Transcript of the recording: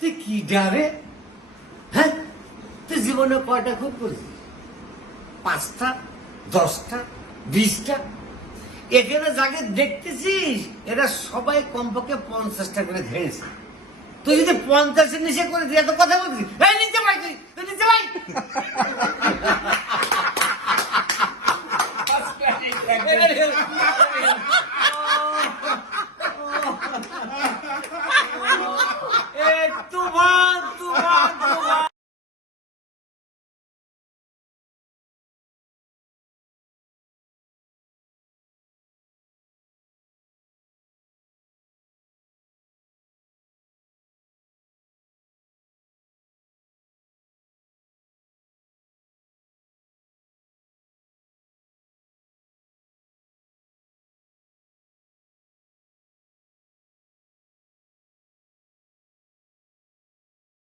তুই কি ডারে হ্যাঁ? তুই জীবনে কয়টা খুব করেছিস? পাঁচটা, দশটা, বিশটা? এখানে যাকে দেখতেছিস, এরা সবাই কমপক্ষে পঞ্চাশটা করে খেয়েছে। তুই যদি পঞ্চাশের নিচে করে দিয়ে এত কথা বলছিস?